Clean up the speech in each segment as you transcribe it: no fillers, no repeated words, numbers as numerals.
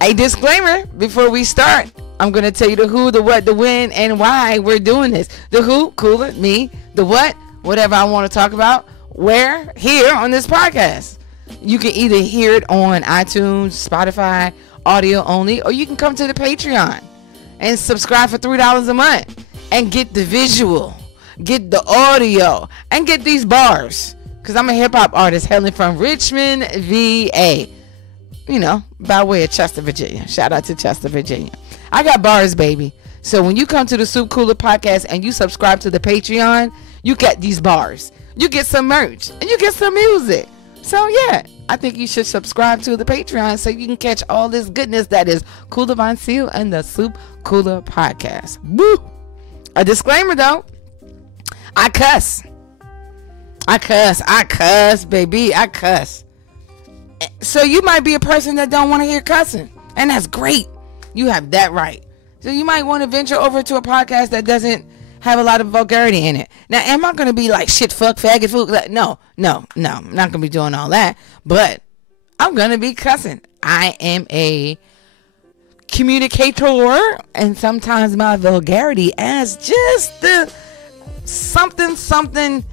A disclaimer before we start. I'm going to tell you the who, the what, the when, and why we're doing this. The who, Kula, me. The what, whatever I want to talk about. Where? Here on this podcast. You can either hear it on iTunes, Spotify, audio only, or you can come to the Patreon and subscribe for $3 a month and get the visual, get the audio, and get these bars. Because I'm a hip-hop artist hailing from Richmond, VA. You know, by way of Chester, Virginia. Shout out to Chester, Virginia. I got bars, baby. So when you come to the Supe KULA podcast and you subscribe to the Patreon, you get these bars. You get some merch and you get some music. So yeah, I think you should subscribe to the Patreon so you can catch all this goodness that is Kula Von Seal and the Supe KULA podcast. Woo! A disclaimer though, I cuss, baby, I cuss. So you might be a person that don't want to hear cussing, and that's great. You have that right. So you might want to venture over to a podcast that doesn't have a lot of vulgarity in it. Now, am I going to be like shit, fuck, faggot, fool? No. I'm not going to be doing all that. But I'm going to be cussing. I am a communicator, and sometimes my vulgarity as just the something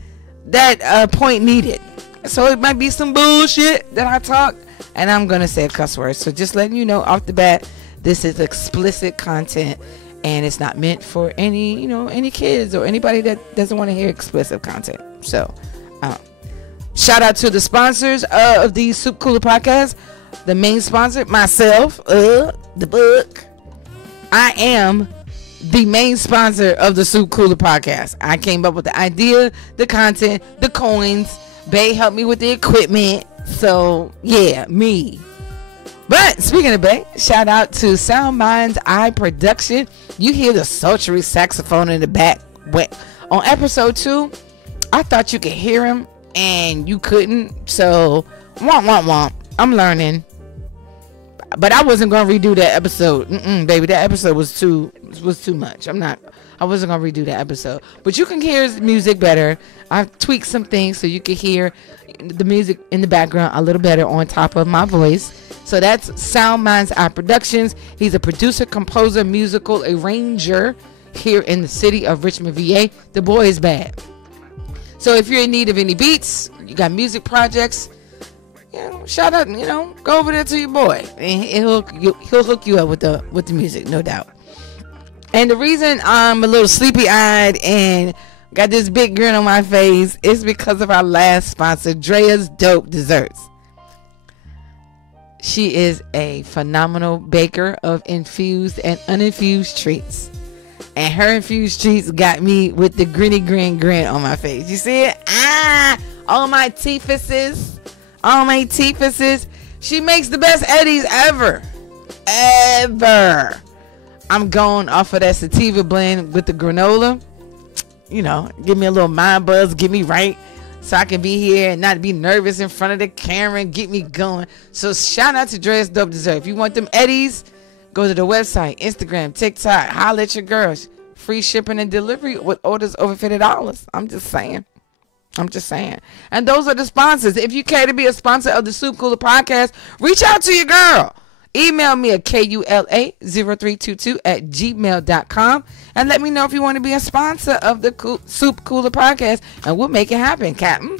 that point needed. So it might be some bullshit that I talk, and I'm going to say a cuss word. So just letting you know off the bat, this is explicit content, and it's not meant for any kids or anybody that doesn't want to hear explicit content. So shout out to the sponsors of the Supe KULA podcast. The main sponsor, myself, the book. I am the main sponsor of the Supe KULA podcast. I came up with the idea, the content, the coins. Bay helped me with the equipment. So yeah, me. But speaking of Bay, shout out to Sound Mind's Eye Production. You hear the sultry saxophone in the back. On episode 2, I thought you could hear him and you couldn't. So womp. I'm learning. But I wasn't gonna redo that episode. Baby, that episode was too much. I wasn't gonna redo that episode. But you can hear his music better. I've tweaked some things so you can hear the music in the background a little better on top of my voice. So that's Sound Mind's Eye Productions. He's a producer, composer, musical arranger here in the city of Richmond, VA. The boy is bad. So if you're in need of any beats, you got music projects, shout out, go over there to your boy, and he'll hook you up with the music, no doubt. And the reason I'm a little sleepy-eyed and got this big grin on my face is because of our last sponsor, Drea's Dope Desserts. She is a phenomenal baker of infused and uninfused treats. And her infused treats got me with the grin on my face. You see it? All my teethuses. She makes the best eddies ever. I'm going off of that sativa blend with the granola. Give me a little mind buzz, get me right, so I can be here and not be nervous in front of the camera and get me going. So shout out to Dre's Dope Dessert. If you want them eddies, go to the website, Instagram, TikTok, holla at your girls. Free shipping and delivery with orders over $50. I'm just saying. And those are the sponsors. If you care to be a sponsor of the Supe KULA podcast, reach out to your girl. Email me at KULA0322@gmail.com and let me know if you want to be a sponsor of the Supe KULA podcast, and we'll make it happen, Captain.